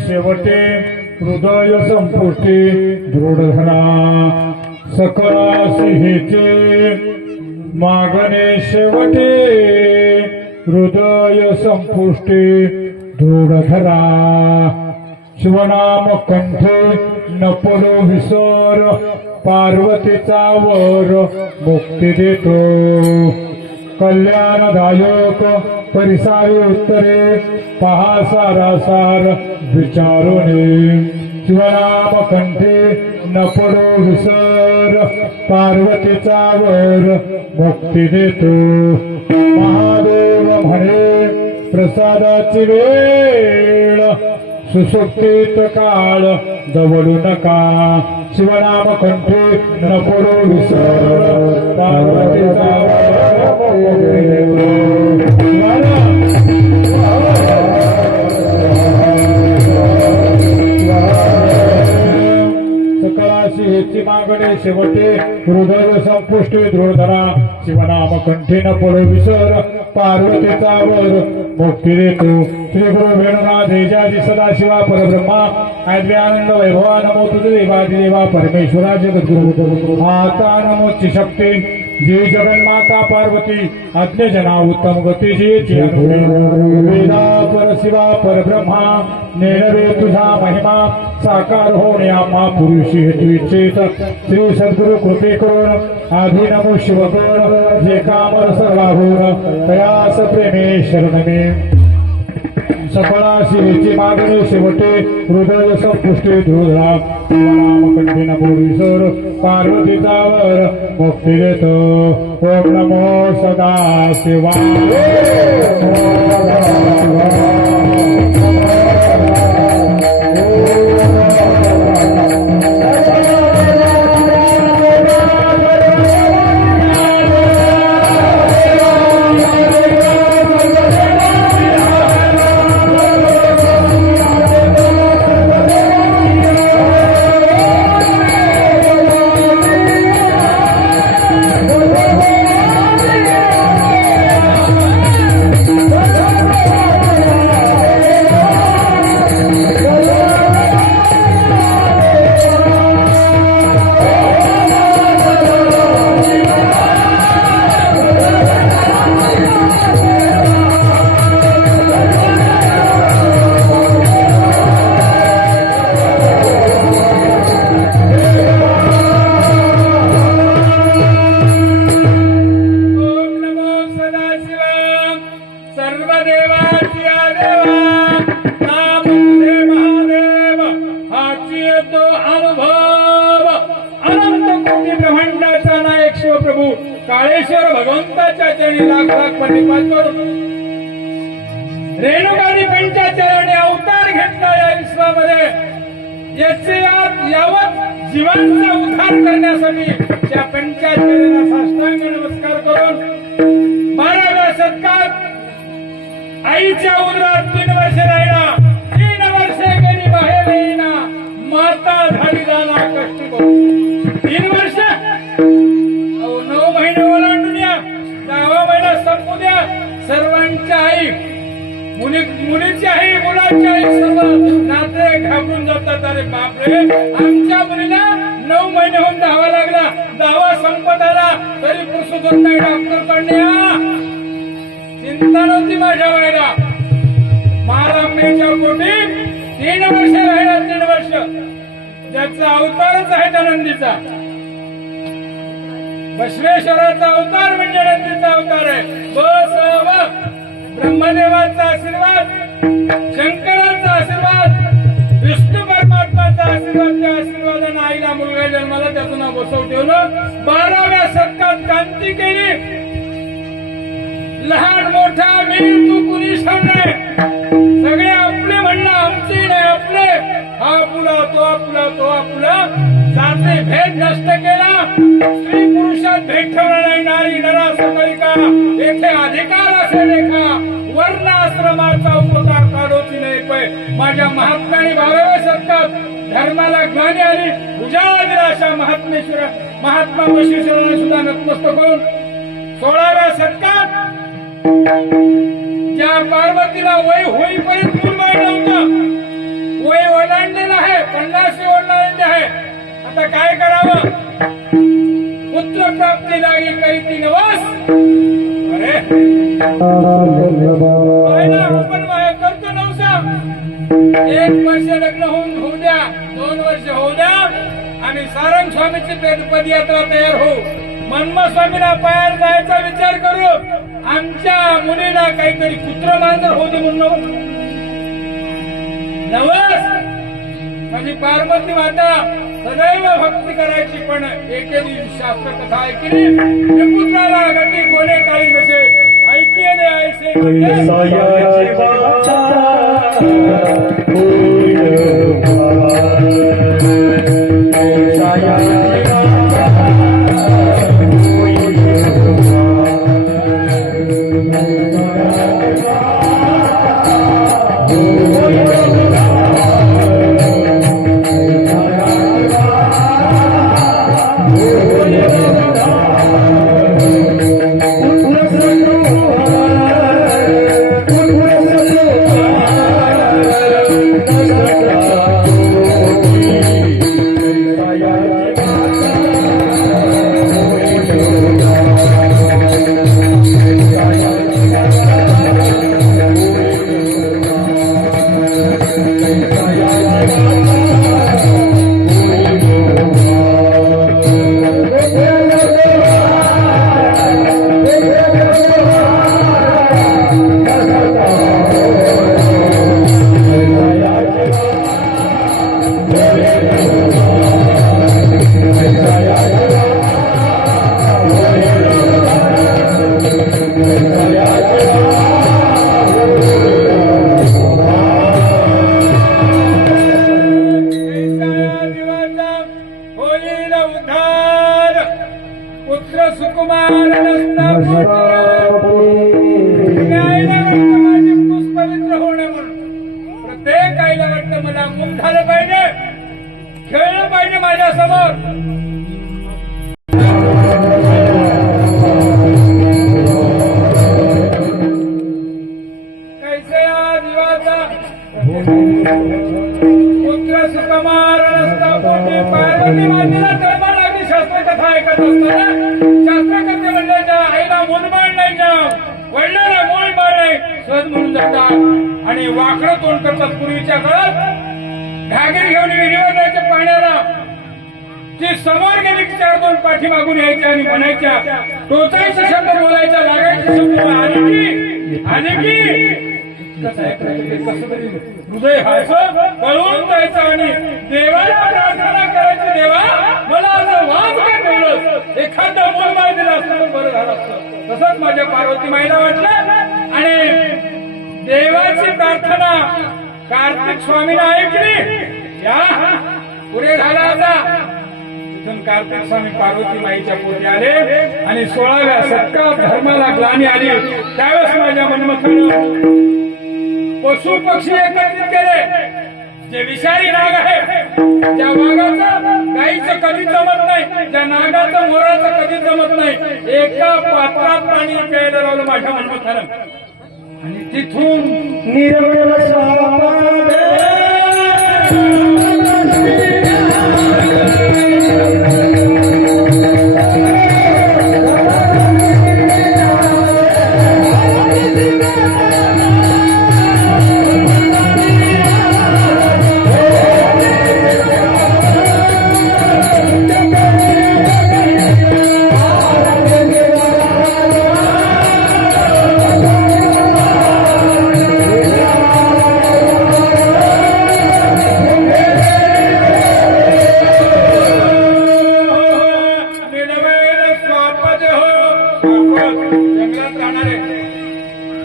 शेवटे हृदय संपुष्टी दृढ धरा सकळासी हेचे मागणे शेवटे हृदय संपुष्टी दृढ धरा शिवनाम कंठे न पडो विसर पार्वतीचा वर मुक्ती देतो कल्याणदायक परिसारी उत्तरे पहा सारासार विचारोने शिवनाम कंठे न पडो विसर पार्वतीचा वर मुक्ती देतो महादेव म्हणे प्रसादाची वेळ सुसुप्तीत काळ दवडू नका शिवनाम कंठे न पडो विसर पार्वतीचा सकळाशी हेची मागणे शेवटे हृदय संपुष्टी दृढ धरा शिवनाम कंठे न पडो विसर पार्वतीचा वर मुक्ती देतो श्री गुरु वेणुनाथ देजाजी सदाशिवा परब्रह्मा आद्यानंद वैभवा नमो तुझे देवादिदेवा परमेश्वरा जगद्गुरु आता नमोची शक्ती जय जगन्माता पार्वती अज्ञजना उत्तम गती जी वेदा पर शिवा परब्रह्मा नेणवे तुझा महिमा साकार होण्या महापुरुषी हेतू इच्छित श्री सद्गुरु कृपे करून आधी नमो शिवगण जे कामर सर्वा होऊन तयास प्रेमे शरणमे सकळाशी हेची मागणी शेवटे हृदय संपुष्टी दृढ नाम कंठे न पडो विसर पार्वतीचा वर मुक्ती देतो ओम नमो सदा शिवाय प्रभू काळेश्वर भगवंताच्या चरणी लाख लाख परिपात करून रेणुकानी पंचाचरणी अवतार घेतला या विश्वामध्ये याचे यावत जीवांचा उद्धार करण्यासाठी त्या पंचाचरणाला साष्टांग नमस्कार करून 12व्या शतकात आईच्या उदरात 3 वर्ष राहिला 3 वर्षे गेली बाहेर येईना माता झाली जाना कष्ट करून 3 वर्ष 9 महिने ओलांडून या 10वा महिना संपू द्या सर्वांच्या आई मुलीची आई मुलाची आई सर्व नाते घाबरून जातात अरे बापरे आमच्या मुलीला 9 महिने होऊन 10वा लागला 10वा संपत आला तरी पुरुष होत नाही डॉक्टर कडे चिंता नव्हती माझ्या वयाला महारामेच्या पोटी 3 वर्ष राहिला 3 वर्ष ज्याचा अवतारच आहे त्या नंदीचा बसवेश्वराचा अवतार म्हणजे नंदीचा अवतार आहे बस ब्रह्मदेवाचा आशीर्वाद शंकराचा आशीर्वाद विष्णू परमात्माचा आशीर्वाद त्या आशीर्वादाने आईला मुलगा जन्माला त्याचं नाव बसव ठेवलं 12व्या शतकात क्रांती केली लहान मोठा वीर तू कुणी नाही सगळे आपले म्हणणं आमचे नाही आपले हा आपला तो आपला तो आपला जाती भेद नष्ट केला स्त्री पुरुषात भेद ठेवला नाही नारी नरा सकलिका येथे अधिकार असे लेखा वर्ण आश्रमाचा उपकार काढोची नाही पै माझ्या महात्म्याने 12व्या शतकात धर्माला ज्ञानी आली उजाळा दिला अशा महात्मा बसवेश्वराने सुद्धा नतमस्तक होऊन 16व्या शतकात ज्या पार्वतीला वय होईपर्यंत मूल बाळ नव्हता 50 ओलांडले आहे. आता काय करावं? पुत्र प्राप्ती लागी करीती नवस. अरे पाहिला आपण करतो नवसा. 1 वर्ष लग्न होऊ द्या, 2 वर्ष होऊ द्या, आम्ही सारंग स्वामीची पदयात्रा तयार होऊ. मनमथ स्वामीला पायार जायचा विचार करू. आमच्या मुलीला काहीतरी पुत्र मांजर होऊ दे म्हणून नवस. माझी पार्वती माता सदैव भक्ती करायची, पण एके दिवशी शास्त्र कथा ऐकली. पुत्राला गती कोणे काळी नसे ऐकले ऐसे पुत्र सुकुमार नसता माझी पुष्पवित्र होणे म्हणून प्रत्येक आईला वाटतं मला मुख झालं पाहिजे, खेळलं पाहिजे माझ्या समोर. कैसे दिवाचा पुत्र सुकुमार नसता पोटी पार्वती मातेला जन्म लागली. शास्त्र कथा ऐकत असताना शास्त्रकर्ते म्हणले जा आईला मूलबाळ नाही, जा वडिलांना मूलबाळ नाही सहज म्हणून जातात आणि वाकडं तोंड करतात. पूर्वीच्या काळात घागरी घेऊन विहिरीवर जायच्या पाण्याला, ती समोर गेली की 4-2 पाठी मागून यायच्या आणि म्हणायच्या, टोचायचे शब्द बोलायच्या, लागायचे शब्द आले की कसं तरी हृदय हायचं कळून जायचं आणि देवाला प्रार्थना करायची, देवा मला असं वाद काय ठेवलं, एखादा मूलबाळ दिला असतं बरं झालं असतं. तसंच माझ्या पार्वती माईला वाटलं आणि देवाची प्रार्थना कार्तिक स्वामीला ऐकली. या पुढे झाला आता तिथून कार्तिक स्वामी पार्वती माईच्या पोटी आले आणि 16व्या शतकात धर्माला ग्लानी आली. त्यावेळेस माझ्या मनमथानं पशु पक्षी एकत्रित केले. जे विषारी नाग आहे, ज्या वाघाचं गाईचं कधी जमत नाही, ज्या नागाचं मोराचं कधी जमत नाही, एका पात्रात पाणी प्यायला लावलं माझ्या मनमथानं आणि तिथून जंगलात राहणारे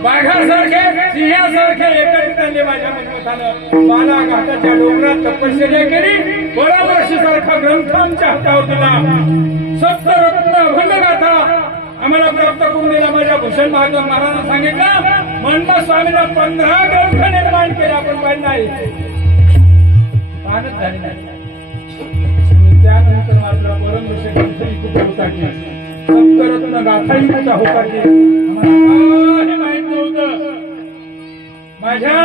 वाघासारखे सिंहासारखे एकत्रित आणले माझ्या मनमथानं. बाला घाटाच्या डोंगरात तपश्चर्या केली. बरोबरशी सारखा ग्रंथांच्या हातावर दिला. सप्तरत्न अभंगगाथा आम्हाला प्राप्त करून दिला. माझ्या भूषण बहादूर महाराजांना सांगितलं मनमथ स्वामीला 15 ग्रंथ निर्माण केले. आपण पाहिलं नाही, पाहणच झाली नाही. त्यानंतर मात्र परमऋषी ग्रंथही कुठे होता की सप्तरत्न गाथाही कुठे होता की आम्हाला काही माहित नव्हतं. माझ्या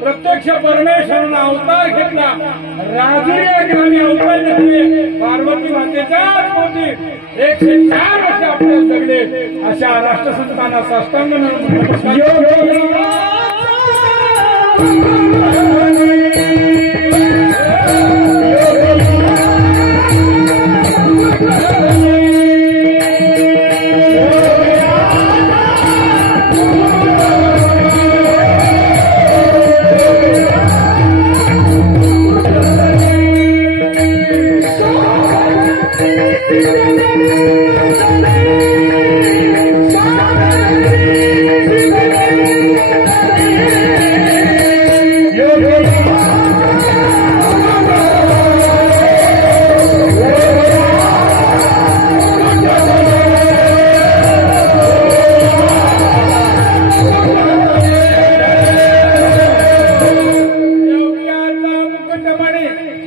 प्रत्यक्ष परमेश्वरानं अवतार घेतला, राजुरी या ग्रामी अवतार घेतले, पार्वती मातेच्याच पोटी 104 वर्ष आपल्याला जगले. अशा राष्ट्रसंतांना साष्टांग नमस्कार.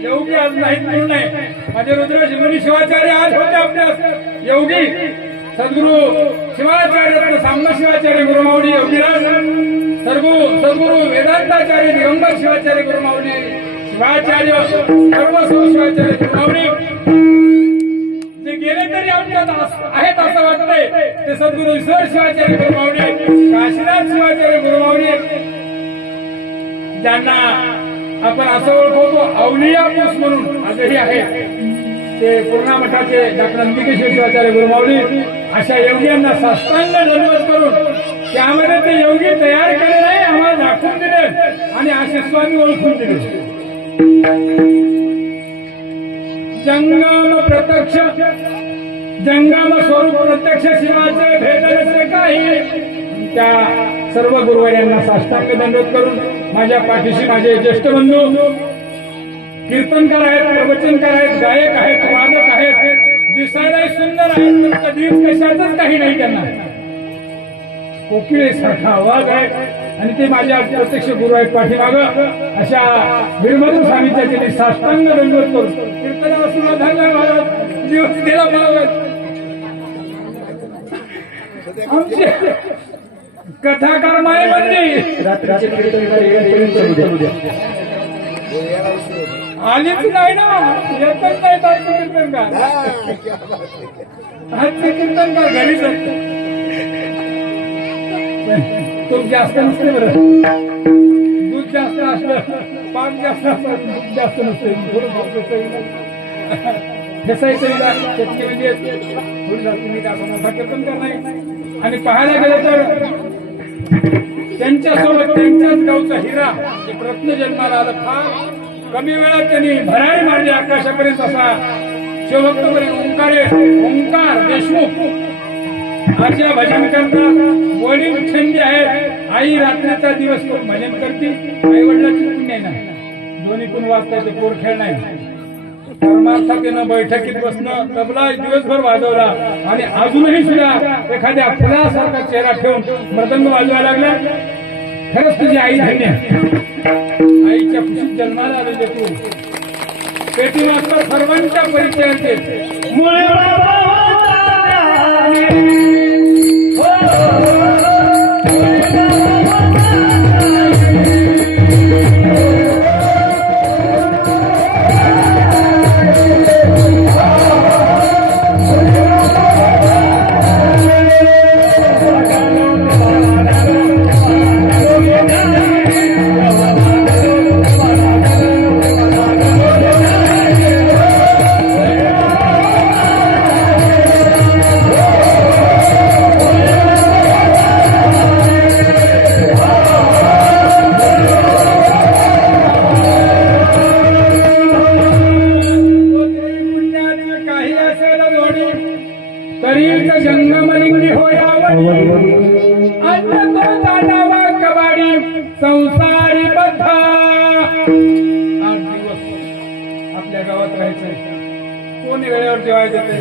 योगी आज नाहीत म्हणून नाही, माझे रुद्र शिवनी शिवाचार्य आज होते आपल्या योगी सद्गुरु शिवाचार्य सामना शिवाचार्य गुरुमाऊली योगीराज सद्गुरु वेदांताचार्य दिगंबर शिवाचार्य गुरुमाऊली शिवाचार्य सर्व शिवाचार्य गुरुमाऊली जे गेले तरी आमच्यात आहेत असं वाटतंय ते सद्गुरु ईश्वर शिवाचार्य गुरुमाऊली काशीनाथ शिवाचार्य गुरुमाऊली ज्यांना आपण असं ओळखतो अवलिया पुरुष म्हणून आजही आहे ते पूर्णा मठाचे डॉक्टर अंबिकेश्वर शिवाचार्य गुरुमाऊली अशा योग्यांना साष्टांग दंडवत करून त्यामध्ये ते योगी तयार केले नाही, आम्हाला दाखवून दिले आणि असे स्वामी ओळखून दिले. जंगम प्रत्यक्ष जंगम स्वरूप प्रत्यक्ष शिवाचे भेटण्याचे काही त्या सर्व गुरुवर्यांना साष्टांग दंडवत करून माझ्या पाठीशी माझे ज्येष्ठ बंधू कीर्तनकार आहेत, प्रवचनकार आहेत, गायक आहेत, वादक आहेत, दिसायला सुंदर आहेत, पण कधीच कशातच काही नाही त्यांना कोकिळेसारखा आवाज आहे आणि ते माझ्या प्रत्यक्ष गुरु आहेत पाठीमागं. अशा वीरभद्र स्वामीच्या तिथे साष्टांग दंडवत करून कीर्तनाला सुरुवात झाला महाराज दिवस गेला महाराज आमचे कथाकार माय म्हणजे आलीच नाही ना, येतच नाही आजचे कीर्तनकार. आजचे कीर्तनकार घरीच असते. तूप जास्त नसते बरं, दूध जास्त असलं, पाक जास्त असलं, दूध जास्त नसते, कीर्तनकार नाही. आणि पाहायला गेलं तर त्यांच्यासोबत त्यांच्याच गावचा हिरा एक रत्न जन्माला आला. फार कमी वेळात त्यांनी भरारी मारली आकाशापर्यंत असा शिवभक्तपर्यंत ओंकार देशमुख अशा भजन करतात. वडील छंदी आहेत, आई रात्रीचा दिवस भजन करते, आई वडिलांची पुण्य नाही, दोन्ही पण वाचता येते, पोर खेळ नाही. परमार्थानं बैठकीत बसणं, तबला दिवसभर वाजवला आणि अजूनही सुद्धा एखाद्या फुलासारखा चेहरा ठेवून मृदंग वाजवायला लागला. खरंच तुझी आई धन्य, आईच्या खुशीत जन्माला आलेले तू. पेटी मास्तर सर्वांच्या परिचयाचे मुळे संसारी बद्धा. 8 दिवस आपल्या गावात राहायचंय. कोण वेळेवर जेवाय देते,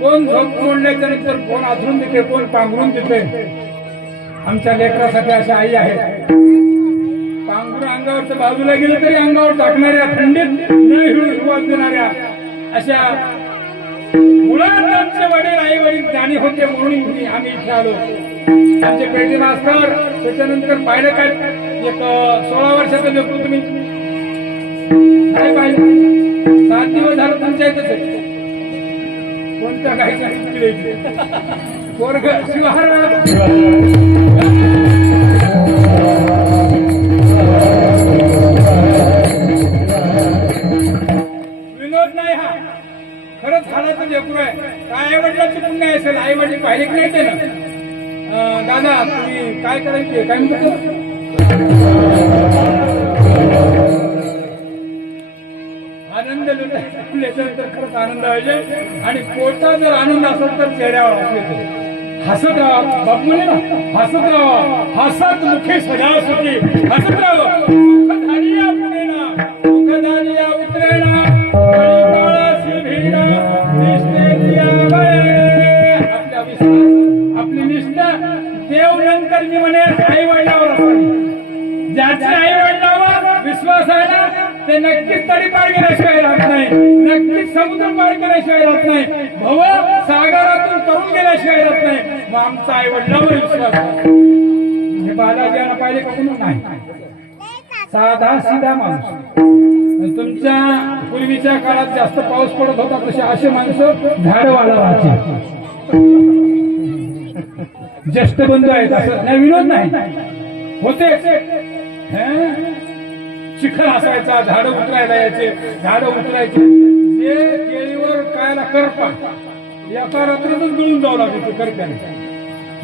कोण झोप मोडल्याच्या नंतर कोण आथरून देते, कोण पांघरून देते. आमच्या लेकरासाठी अशा आई आहेत. पांघरून अंगावरच्या बाजूला गेले तरी अंगावर टाकणाऱ्या, थंडीत न हिरवास देणाऱ्या अशा मुळात आमचे वडील आई वडील ज्ञानी होते म्हणून आम्ही इथे आलो. आमचे पेटी मास्तर त्याच्यानंतर पाहिलं काय एक 16 वर्षाचं लेकरू तुम्ही नाही पाहिलं. 7 दिवस झालं तुमच्या इथेच आहे. कोणत्या गायच्या पोरग शिवार विनोद नाही हा, खरंच हाडाचं लेकरू आहे. काय आई वडिलांची पुण्य असेल. आई वडील पाहिले की नाही ते ना. दादा तुम्ही काय करायचे काय म्हणतो आनंद लुटायचा खरंच आनंद पाहिजे. आणि पोटा जर आनंद असेल तर चेहऱ्यावर हसत राहा. बाप म्हणे ना हसत राहा. हसत मुखे सजा सुखी. हसत राहा. सुखधारी या पुरेना सुखधारी या उतरेना काळासी भिडा निष्ठेची आपल्या विश्वास आपली निष्ठा देव नंतर जी म्हणे आई वडिलावर असावी. ज्याच्या आई वडिलावर विश्वास आहे ना ते नक्कीच तडी पार गेल्याशिवाय राहत नाही. नक्कीच समुद्र पार केल्याशिवाय राहत नाही. भव सागरातून तरुण गेल्याशिवाय राहत नाही. मग आमचा आई वडिलांवर विश्वास आहे. हे बालाजीला पाहिले का म्हणून नाही. साधा सीधा माणूस. तुमच्या पूर्वीच्या काळात जास्त पाऊस पडत होता तसे असे माणसं झाड वाढवायचे. ज्येष्ठ बंधू आहेत असं नाही. विनोद नाही होते. शिखर असायचा. झाड उतरायला यायचे. झाड उतरायचे. जे केळीवर कायला करपा एका रात्रीतच गळून जाऊ लागले. करप्याने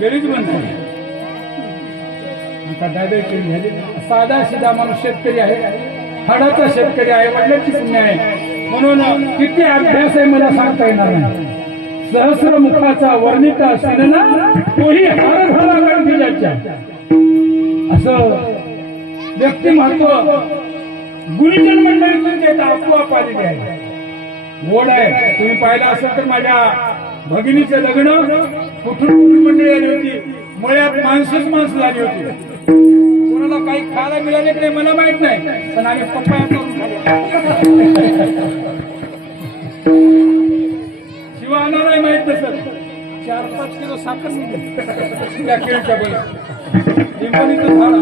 केळीच बंद झाली. आता दादा केळी झाली. साधा सीधा माणूस शेतकरी आहे. हाडाचा शेतकरी आहे. वडिलांची पुण्य आहे. म्हणून किती अभ्यास आहे मला सांगता येणार नाही. सहस्र मुखाचा वर्णिता सिनना तोही हार झाला गणपतीच्या असं व्यक्तिमत्व गुरुजन मंडळीतून ते आपोआप आलेले आहे. ओढ आहे. तुम्ही पाहिलं असेल तर माझ्या भगिनीचं लग्न कुठून मंडळी आली होती. मुळात माणसंच माणसं झाली होती. कोणाला काही खायला मिळाले की नाही मला माहित नाही. पण आम्ही पप्पा करून खाल्ले. शिवाना नाही माहित नसत. 4-5 किलो साखर मिळते त्या केळीच्या लिंबणीचं झाड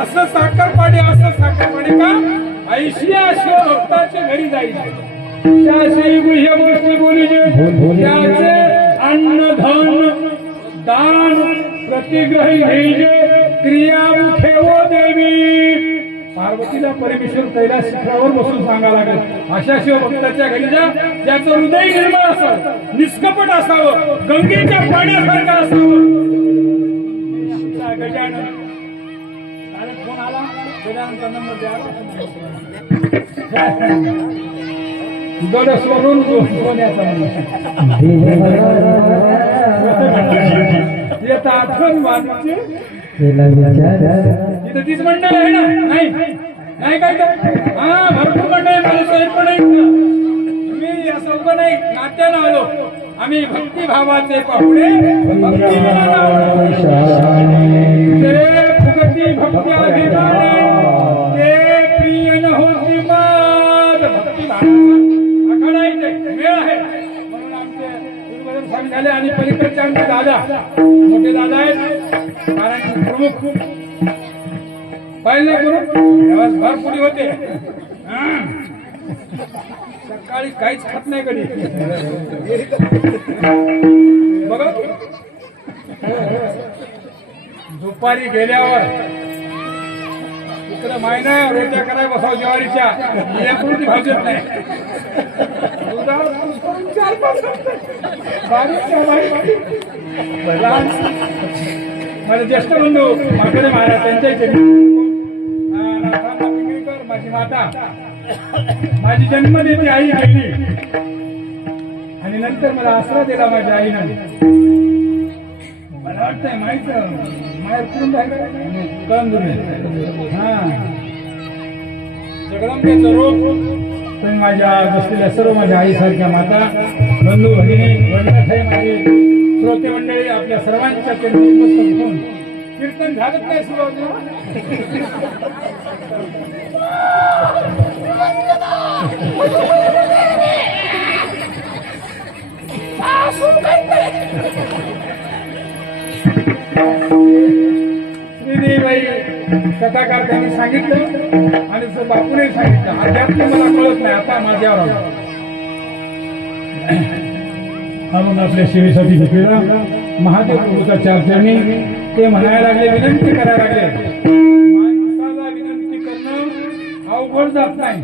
असं साखरपाडी. असं साखरपाडी का 80 शिवभक्ताच्या घरी जायचे. त्याचे गुह्य गोष्टी बोलीचे. त्याचे अन्न धन दान प्रतिग्रही घ्यायचे. क्रिया मुखे ओ देवी. पार्वतीला परमेश्वर कैलास शिखरावर बसून सांगा लागेल. अशा शिवभक्ताच्या घरी जा ज्याचं हृदय निर्मळ असावं. निष्कपट असावं. गंगेच्या पाण्यासारखं असावं. गजानन फोन आला. गजाननचा नंबर द्या. गडसवरून सोन्याचा येता आठवण वाटते. तिथं तीच मंडळ आहे ना. नाही नाही काय तर हा भरपूर मंडळ माझे साहेब पण आहेत ना. मी असं उभं नाही नात्यानं आलो. आम्ही भक्तिभावाचे पाहुणे. फुगती भक्ती अभिमाने ते प्रिय न होती मात. भक्तिभाव आखाडा मेळ आहे. म्हणून आमचे गुरुबदन स्वामी झाले. आणि पलीकडचे आमचे दादा मोठे दादा आहेत. कारण प्रमुख पाहिलं करून भरपुरी होते. सकाळी काहीच खात नाही कधी. बघा दुपारी गेल्यावर इकडे महिना रोट्या कराय बसाव ज्वारीच्या. यापुढे भाजत नाही. माझे ज्येष्ठ बंधू माकडे महाराज त्यांच्या माझी माता माझी जन्म देते आई आईने. आणि नंतर मला आसरा दिला माझ्या आईने. मला वाटतंय माहित माहेर कुठून कळून हा जगदंबेचं रूप. तुम्ही माझ्या बसलेल्या सर्व माझ्या आईसारख्या माता बंधू भगिनी वडिलांचे माझे श्रोते मंडळी आपल्या सर्वांच्या घेऊन कीर्तन झालं काय सुरुवातीला. श्रीदेवीबाई कथाकार त्यांनी सांगितलं आणि बापूने सांगितलं. अध्यात्म मला कळत नाही, आता माझ्यावर आलं. म्हणून आपल्या सेवेसाठी घेतलेला महादेव प्रभूचा चार्जांनी ते म्हणायला लागले, विनंती करायला लागले. माणसाला विनंती करणं अवघड जात नाही.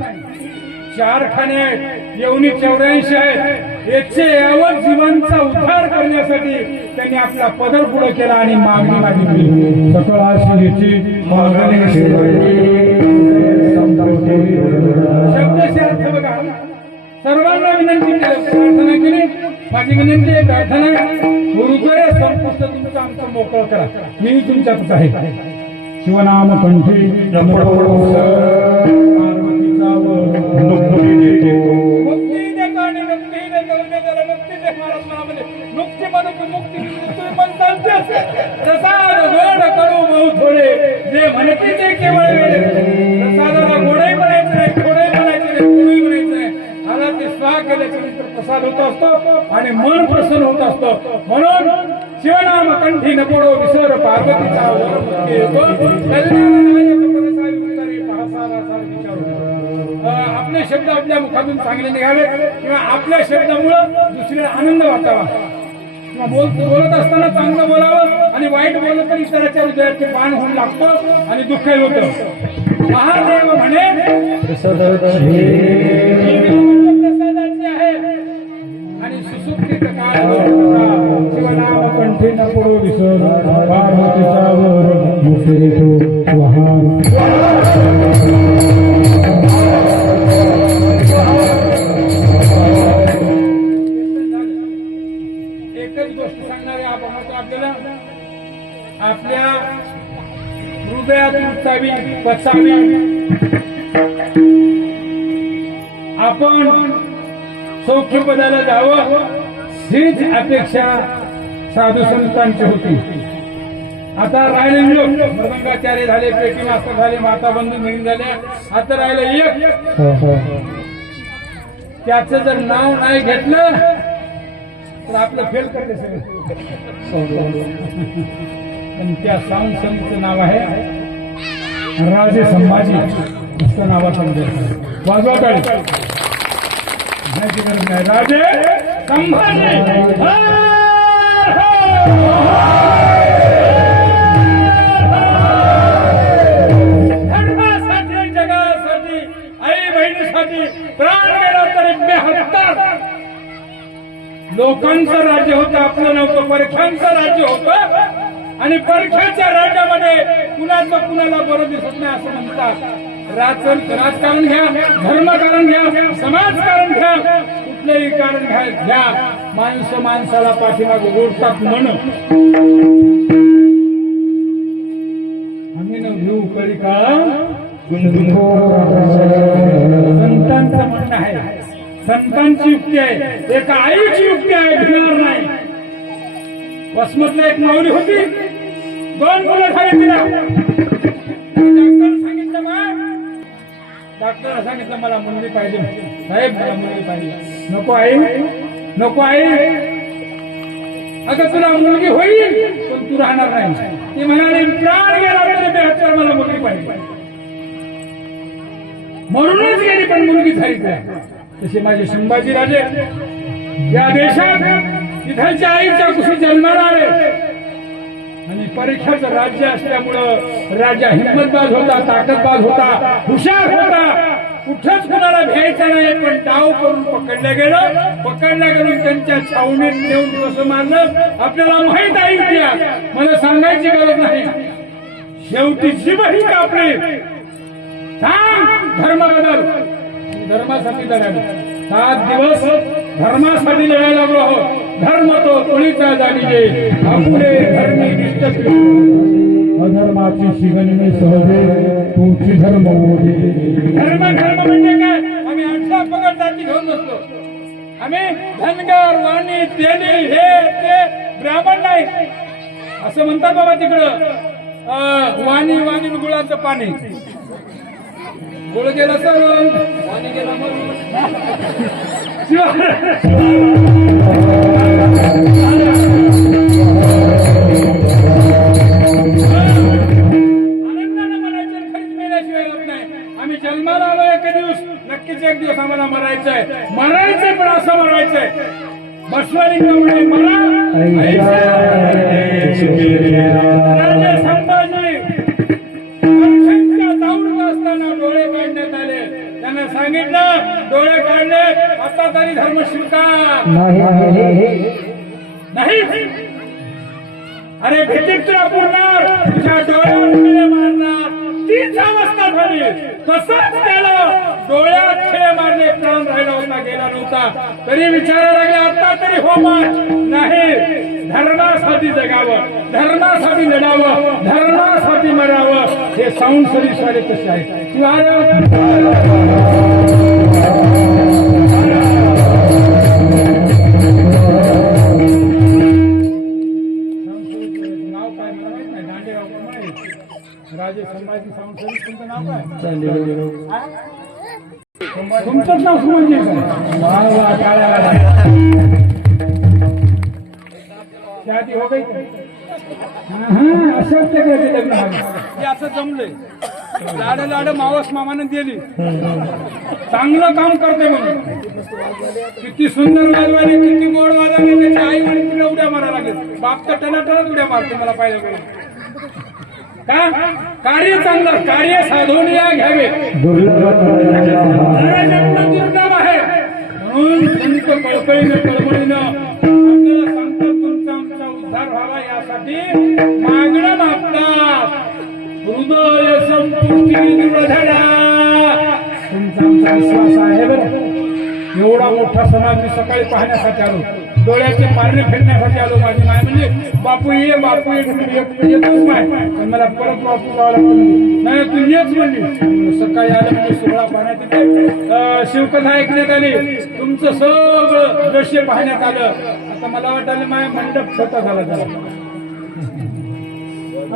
4 खाणे आहेत, येवनी 84 आहेत. 151 जीवांचा उद्धार करण्यासाठी त्यांनी आपला पदर पुढे केला आणि मागणी मागितली. सकळ आश्रयाची मागणी शब्दशः अर्थ बघा. सर्वांना विनंती केली, प्रार्थना केली. माझी विनंती आहे, प्रार्थना हृदय संपुष्ट तुमचं आमचं मोकळं करा. मी तुमच्यातच आहे. शिवनाम कंठी मुक्ती देतो आणि मुक्ती देतो. मुक्ती दे महाराज म्हणाले. मुक्ती म्हणून मुक्ती प्रसाद गोड करू बहु थोडे, जे म्हणते ते केवळ वेळे. प्रसादाला गोडही म्हणायचं नाही, थोडे म्हणायचं नाही, थोडे म्हणायचं नाही. आला ते स्वाहा केल्याच्या नंतर प्रसाद होत असतो आणि मन प्रसन्न होत असतं. म्हणून शिवनाम कंठी नकोडो विसर पार्वतीचा वर मुक्ती येतो. आपले शब्द आपल्या मुखातून चांगले निघावे किंवा आपल्या शब्दामुळं दुसऱ्याला आनंद वाटावा. किंवा बोलत असताना चांगलं बोलावं आणि वाईट बोललं तर इतराच्या हृदयाचे बाण होऊन लागतो आणि दुःखही होतं. महादेव म्हणे प्रसादाची आहे आणि सुसुप्तीत काळ शिवनाम कंठी नकोडो विसर पार्वतीचा वर मुक्ती देतो वाहन. एकच गोष्ट सांगणार आहे आपण आपल्याला. आपल्या हृदयात उचावी पचावी. आपण सौख्य पदाला जावं हीच अपेक्षा साधू संतांची होती. आता राहिले लोक मृदंगाचार्य झाले, पेटी मास्तर झाले, माता बंधू मिळून झाल्या. आता राहिलं एक. त्याचं जर नाव नाही घेतलं तर आपलं फेल करते सगळं. पण त्या साऊंड संतचं नाव आहे राजे संभाजी. नुसतं नावाचा वाजवा काढ माहिती करत नाही. राजे संभाजी धर्मासाठी, जगासाठी, आई बहिणीसाठी प्राण गेला तरी 72 लोकांचं राज्य होतं, आपलं नव्हतं. परख्यांचं राज्य होतं आणि परख्याच्या राज्यामध्ये कुणाचं कुणाला बरं दिसत नाही असं म्हणतात. राजकारण घ्या, धर्मकारण घ्या, समाजकारण घ्या, कुठलेही कारण घ्या, माणसं माणसाला पाठीमागे ओढतात. म्हणून आम्ही न घेऊ कळी का संतांचं म्हणणं आहे. संतांची युक्ती आहे, एका आईची युक्ती आहे, भिणार नाही. वसमतला एक माऊली होती, 2 मुलं झाली तिला. डॉक्टर सांगितलं डॉक्टरला सांगितलं मला मुलगी पाहिजे. साहेब मला मुलगी पाहिजे. नको आई, नको आई, अगं तुला मुलगी होईल पण तू राहणार नाही. ती म्हणाली प्राण गेला तरी 72 मला मुलगी पाहिजे. म्हणूनच गेली पण मुलगी झाली. तसे माझे संभाजी राजे या देशात इथालच्या आईच्या कुशी जन्माला आले आणि परीक्षाचं राज्य असल्यामुळं राजा हिंमतबाज होता, ताकदबाज होता, हुशार होता. कुठंच कुणाला घ्यायचं नाही. पण डाव करून पकडलं गेलं त्यांच्या छावणीत नेऊन कसं मारलं आपल्याला माहित आहे. इतिहास मला सांगायची गरज नाही. शेवटी जीवही कापली. सांग धर्म बदल. धर्मासाठी लढायला 7 दिवस धर्मासाठी लढायला लागलो आहोत. धर्म तो कोणीचा जाणीजे आपले धर्मी निष्ठ अधर्माची शिगणी सहजे तुमची धर्म धर्म म्हणजे काय? आम्ही 8 पगड जाती घेऊन बसतो. आम्ही धनगर, वाणी, तेली, हे ते ब्राह्मण नाही असं म्हणतात बाबा तिकडं. वाणी वाणी गुळाचं पाणी. गुळ गेला सर, वाणी गेला मग. जन्माला आलो एक दिवस, नक्कीच एक दिवस आम्हाला मरायचंय. मरायचंय पण असं मरायचंय, बसवलिंगामुळे मला राजे संभाजी तावडीत असताना डोळे काढण्यात आले. त्यांना सांगितलं डोळे काढले, आता तरी धर्म स्वीकार नाही. अरे भीतीत तुला पुरणार, तुझ्या डोळ्यावर खिळे मारणार, तीच अवस्था झाली. तसंच त्याला डोळ्यात खिळे मारले, प्राण राहिला होता, गेला नव्हता. तरी विचारायला लागले आता तरी हो मार नाही. धर्मासाठी जगावं, धर्मासाठी लढावं, धर्मासाठी मरावं. हे साऊंड सर्व्हिस वाले कसे आहेत. राजे संभाजी साऊंड सर्व्हिस, तुमचं नाव काय? तुमचंच नाव सुमनजी शादी हो गई. असं असं जमलंय. लाड लाड मावस मामानं दिली, चांगलं काम करते म्हणून. किती सुंदर वाजवाने, किती गोड वाजवाने. त्याची आई म्हणे तुला उड्या मारायला लागेल. बाप तर टनाटनच उड्या मारते मला पाहिजे का. कार्य चांगलं, कार्य साधून या घ्यावे. दुर्लभ आहे म्हणून संत कळकळीनं कळमळीनं आपल्याला सांगतात तुमचा आमचा उद्धार व्हावा यासाठी मागणं मागतात. हृदय संपुष्टी धडा तुमचा आमचा विश्वास आहे. बरं एवढा मोठा समाज मी सकाळी पाहण्यासाठी आलो, डोळ्याचे पारणे फेडण्यासाठी आलो. माझी माय म्हणजे बापू ये बापू येतच माय, मला परत बापू लावा लागतो. नाही तू येच म्हणली. सकाळी आलं म्हणजे सोहळा पाहण्यात येते, शिवकथा ऐकण्यात आली, तुमचं सगळं दृश्य पाहण्यात आलं. आता मला वाटलं माय मंडप स्वतः झाला त्याला.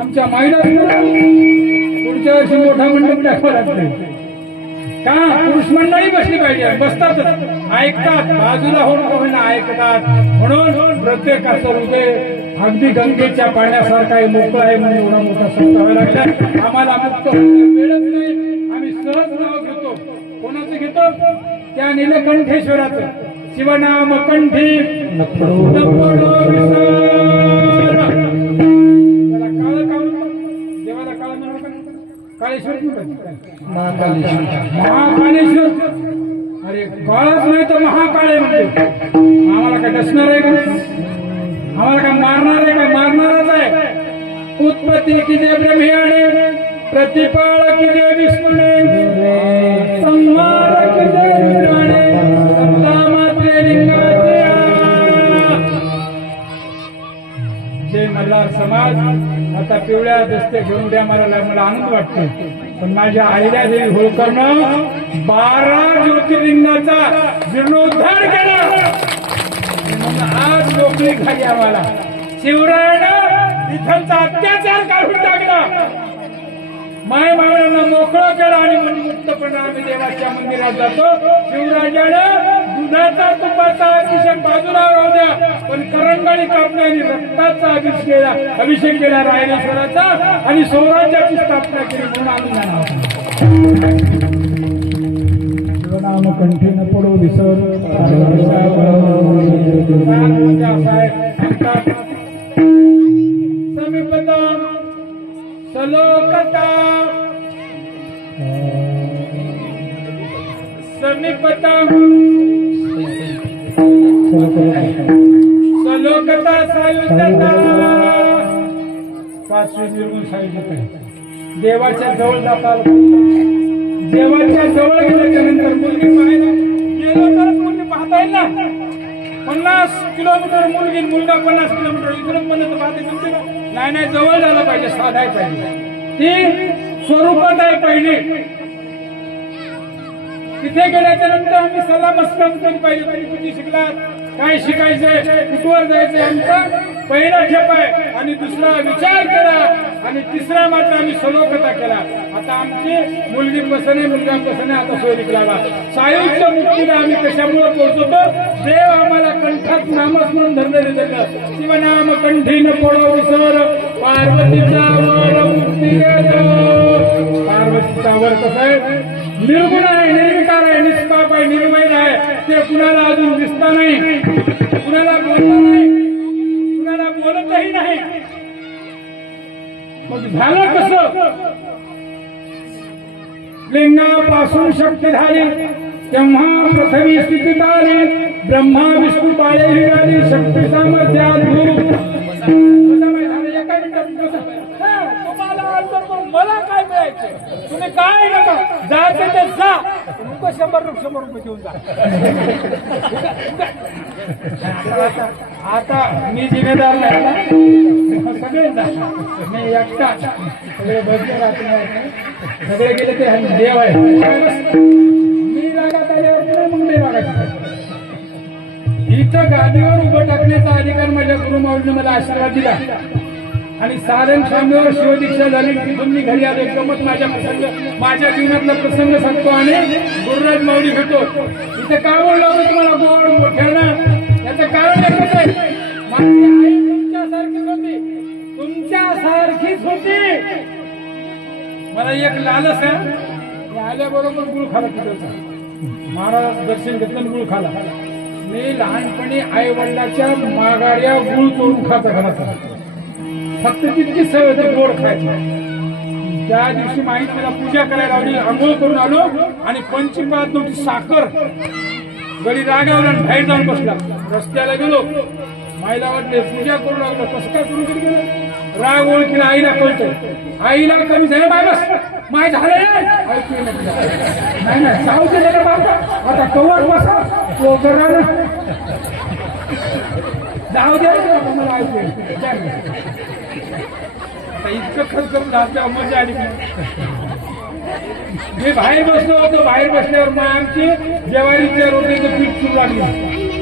आमच्या माईला पुढच्या वर्षी मोठा मंडप दाखवा लागतोय का. पुरुष मंडळी बसली पाहिजे, बसतात, ऐकतात, बाजूला होऊन ऐकतात. म्हणून प्रत्येकाचं हृदय अगदी गंगेच्या पाण्यासारखा मोकळं आहे. म्हणून एवढा मोठा संत व्हायला लागला. आम्हाला मुक्त वेळच नाही. आम्ही सहज नाव घेतो. कोणाचं घेतो? त्या नीलकंठेश्वराचं. शिवनाम कंठी त्याला काळ काळ देवाला काळ म्हणून काळेश्वर महाकालेश्वर. अरे काळच नाही तर महाकाळे म्हणजे आम्हाला काय डसणार आहे का? आम्हाला काय मारणार आहे का? मारणारच आहे. उत्पत्ती की जय ब्रह्मयाने, प्रतिपाळ की जय विष्णुने, संहार की जय रुद्राने, सप्ता मात्रे लिंगाचे. जय मल्हार समाज. आता पिवळ्या दस्ते घेऊन उड्या मारायला मला आनंद वाटतो. पण माझ्या आईला देवी होळकरनं 12 ज्योतिर्लिंगाचा जीर्णोद्धार केला. आज नोकरी खाली आम्हाला शिवरायानं इथलचा अत्याचार काढून टाकला. माय मावळ्यांना मोकळं केलं आणि मुक्तपणे आम्ही देवाच्या मंदिरात जातो. शिवराजानं दुधाचा तुपाचा अभिषेक बाजूला राहू द्या, पण करंगाळी कापण्याने रक्ताचा अभिषेक केला रायरेश्वराचा आणि स्वराज्याची स्थापना केली. म्हणून आम्ही जाणार शिवनाम कंठी न पडो विसर. समीपता सलोकता समीपता सलोकता सायुज्यता. 5वी निर्गुण सायुज्यता. देवाच्या जवळ जातात. देवाच्या जवळ गेल्याच्या नंतर मुलगी पाहायला गेलो तर मुलगी पाहता येईल ना. 50 किलोमीटर मुलगी, मुलगा 50 किलोमीटर इकडून म्हणत पाहते म्हणते का? नाही नाही, जवळ झालं पाहिजे, साधाय पाहिजे. ती स्वरूपात आहे पहिली. तिथे गेल्याच्या नंतर आम्ही सलामस्कार केली पाहिजे. तुम्ही किती शिकलात, काय शिकायचंय, कुठवर जायचंय, आमचा पहिला ठेप आहे. आणि दुसरा विचार केला आणि तिसरा मात्र आम्ही सलोकता केला. आता आमची मुलगी पसंत, मुलगा पसंत, आता सोयरीक लावा. सायुज्य मुक्तीला आम्ही कशामुळे पोहोचतो? देव आम्हाला कंठात नामस्मरण धरलेले देतं. शिवनाम कंठी न पडो विसर, पार्वतीचा वर मुक्ती. पार्वतीचा वर कसं आहे? निर्गुण आहे, निर्विकार आहे, निष्पाप आहे, निर्वैर आहे, ते कुणाला अजून दिसत नाही, कुणाला बोलत नाही, कुणाला बोलतही नाही. मग झालं कसं? लिंगापासून शक्ती झाली तेव्हा पृथ्वी स्थितीत आली, ब्रह्मा विष्णू पाळेही आली, शक्ती सामर्थ्यात मला काय मिळायचं, तुम्ही काय नका जायचं ते जा, तुमचं 100 रुपये घेऊन जा. आता मी जिम्मेदार नाही, सगळे जा, मी एकटा, सगळे बसले राहते, सगळे गेले ते देव आहे, मी लागत आल्यावर मग नाही लागायचं. इथं गादीवर उभं टाकण्याचा अधिकार माझ्या गुरुमाऊलीने मला आशीर्वाद दिला आणि साधन स्वामीवर शिवदीक्षा झाली. तिथून मी घरी आलो. गमत माझ्या जीवनातला प्रसंग सांगतो आणि गुरुराज माऊली भेटतो. इथे काय बोललो तुम्हाला गोड मोठ्यानं, याचं कारण एकच आहे, माझी आई तुमच्यासारखीच होती, तुमच्यासारखीच होती. मला एक लालच आहे, आल्याबरोबर गुळ खाला तिथं, महाराज दर्शन घेतलं गुळ खाला. मी लहानपणी आई वडिलांच्या माघाऱ्या गुळ चोरून खात घराचा, फक्त तितकी सवय होती गोड खायची. त्या दिवशी माहीत मला पूजा करायला लावली, आंघोळ करून आलो आणि पंचपात नव्हती साखर, गडी रागावला आणि बाहेर जाऊन बसला. रस्त्याला गेलो, माईला वाटले पूजा करू लागलो, कसं काय करू गेलं, राग ओळखीला आईला कळतोय, आईला कमी झालं बाबा माय झालं ऐकू नाही नाही जाऊ दे बाबा, आता कवर बसा जाऊ दे मला ऐकू. आता इतकं खर्च करून घातल्यावर मजा आली. मी बाहेर बसलो होतो, बाहेर बसल्यावर मग आमची ज्वारीच्या रोटीचं पीठ सुरू लागली,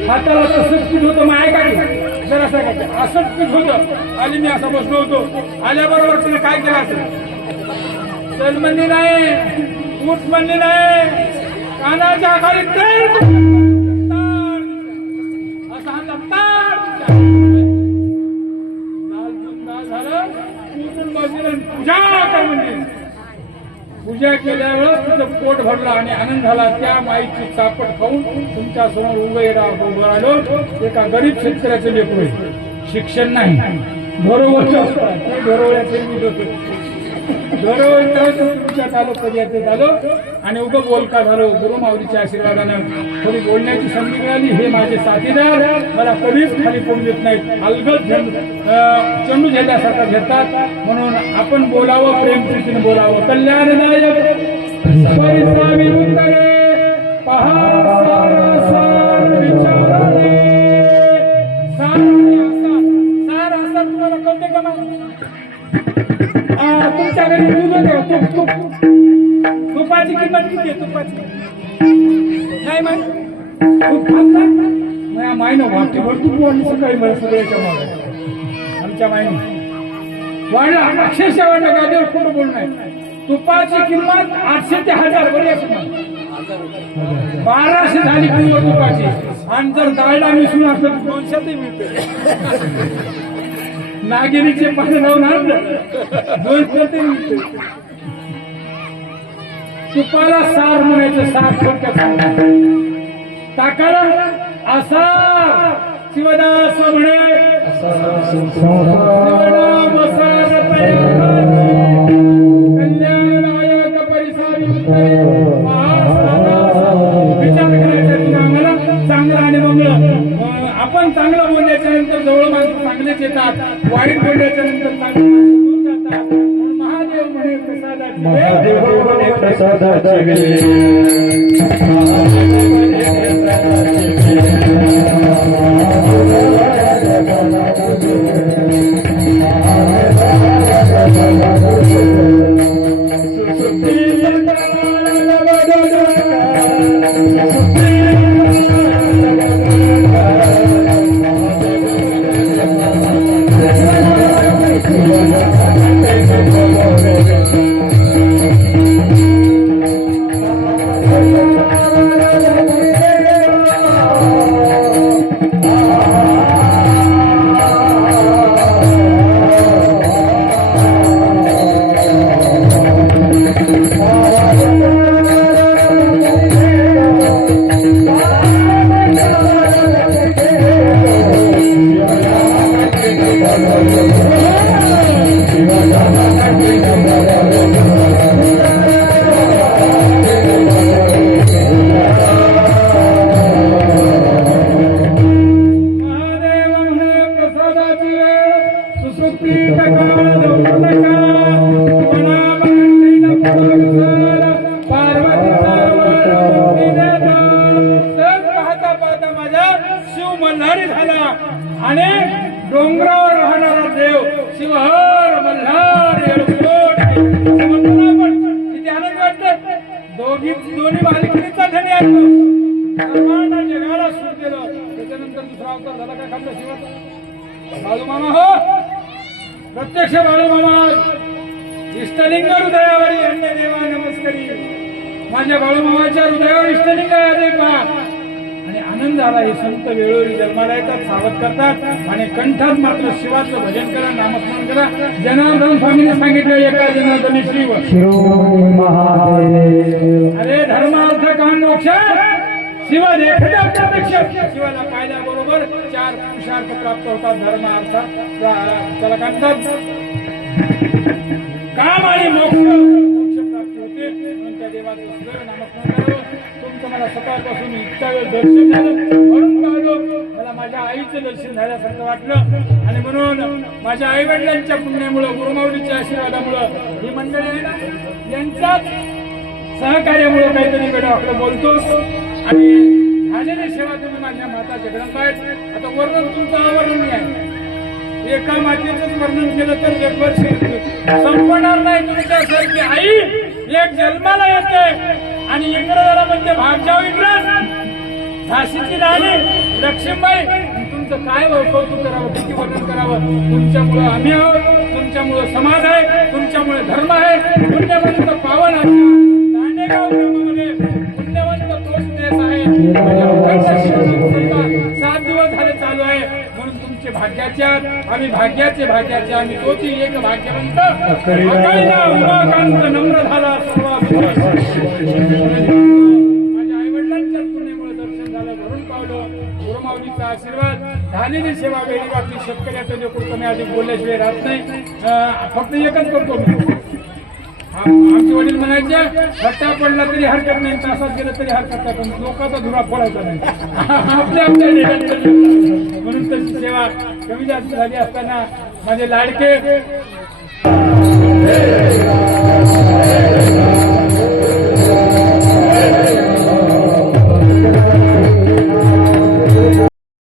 हाताला तसंच पीठ होतं, माय काढली जरा सांगायचं असंच पीठ होतं. आणि मी असं बसलो होतो, आल्याबरोबर तिने काय केलं असेल, चल म्हणली नाही, उठ म्हणली नाही, कानाच्या खाली तेल असा हातात झालं, पूजा कर म्हणजे. पूजा केल्यावर तुझं पोट भरलं आणि आनंद झाला. त्या माईची चापट खाऊन तुमच्या समोर उभं राहिलो. एका गरीब शेतकऱ्याचं लेकरू, शिक्षण नाही, ढोरवळ्याचे मी होतो, तुमच्यात आलो, कधी झालो आणि उभं बोलका झालो. गुरुमाऊलीच्या आशीर्वादानं थोडी बोलण्याची संधी मिळाली. हे माझे साथीदार मला कधीच खाली पडू देत नाहीत, अलगद चेंडू झेलल्यासारखा घेतात. म्हणून आपण बोलावं, प्रेम प्रीतीने बोलावं. कल्याणनायक परिश्रामी उत्तरे पहा सार असा तुम्हाला कळते का तुमच्या घरी दूध तुपाची किंमत किती आहे? तुपाची नाही मायनं वाटते भरपूर वाढली सकाळी मला सगळ्याच्या मागे आमच्या मायने वाढला, अक्षरशः वाढला, गादीवर खोटं बोलू नाही. तुपाची किंमत 800 ते 1000 बरी असं 1200 झाली किंमत तुपाची. आणि जर डाळला मिसळून असलं 200 मिळते. नागिनीचे पाणी लावून आणलं 200 मिळते. तुपाला सार म्हणायचं, सार थोडक्यात टाकाला असा शिवदास म्हणे शिवनाम कल्याणनायक परिसारी विचार करायचा तुला आम्हाला चांगलं आणि मंगळ. आपण चांगलं बोलल्याच्या नंतर जवळ माणसं चांगलेच येतात, वाईट बोलल्याच्या नंतर चांगले दूर जातात. महादेव म्हणे मल्हारी झाला आणि डोंगरावर राहणारा देव शिवहर मल्हार येळकोट असं म्हणतो ना आपण. किती आनंद वाटत. दोन्ही बालकिनीचा धनी आहे. सर्वांना जगाला सुख दिलं. त्याच्यानंतर दुसरा अवतार झाला काय खाल्लं शिवाचा बाळूमामा. हो प्रत्यक्ष बाळूमामा इष्टलिंग हृदयावरी अन्य देवा नमस्कारी. माझ्या बाळूमामाच्या हृदयावर इष्टलिंग आहे पहा. आणि आनंद झाला. हे संत वेळोवेळी जन्माला येतात, सावध करतात आणि कंठात मात्र शिवाचं भजन करा, नामस्मरण करा. जनार्दन स्वामींनी सांगितलं एका जनार्दनी शिव अरे धर्मार्थ काम मोक्ष शिव देखता प्रत्यक्ष. शिवाला पाहिल्याबरोबर 4 पुरुषार्थ प्राप्त होतात. धर्म अर्थ त्याला म्हणतात काम आणि मोक्ष प्राप्ती होते. म्हणून त्या देवाचं सदैव नामस्मरण करावं. तुमचं मला सकाळपासून इतका वेळ दर्शन झालं म्हणून पाहलो. मला माझ्या आईचं दर्शन झाल्यासारखं वाटलं आणि म्हणून माझ्या आई वडिलांच्या पुण्यामुळं गुरुमाऊलीच्या आशीर्वादामुळं ही मंडळी आहे ना यांच्याच सहकार्यामुळे काहीतरी वेळ आपलं बोलतो. आणि झालेली सेवा तुम्ही माझ्या माता जगदंबायत. आता वर्णन तुमचं आवरण आहे. एका मातेचंच वर्णन केलं तर जगभर संपणार नाही. तुमच्यासारखी आई एक जन्माला येते आणि इंग्रजाला म्हणजे भागजाव इंग्रज झाशीची राणी लक्ष्मीबाई. तुमचं काय कौतुक करावं, किती वर्णन करावं. तुमच्यामुळं आम्ही आहोत, तुमच्यामुळं समाज आहे, तुमच्यामुळे धर्म आहे. पुण्यवंत पावन आहे दांडेगाव ग्रामामध्ये पुण्यवंत तोच देश आहे. 7 दिवस झाले चालू आहे. म्हणून तुमचे भाग्याचे आम्ही भाग्याचे आम्ही तोची एक भाग्यवंत अकाईला उमाकांत नम्र झाला सर्व. माझ्या आई वडिलांच्या पुण्यामुळे दर्शन झालं, भरून पावलं. गुरुमाऊलीचा आशीर्वाद. झालेली सेवा वेळी वाटली. शेतकऱ्याचं जे कुठं मी अधिक बोलल्याशिवाय राहत नाही. फक्त एकच करतो मी. आमचे वडील म्हणायचे खट्टा पडला तरी हरकत नाही, तासात गेलं तरी हरकत नाही, पण लोकांचा धुरा फोडायचा नाही. आपल्या म्हणून तशी सेवा कमी जास्त झाली असताना माझे लाडके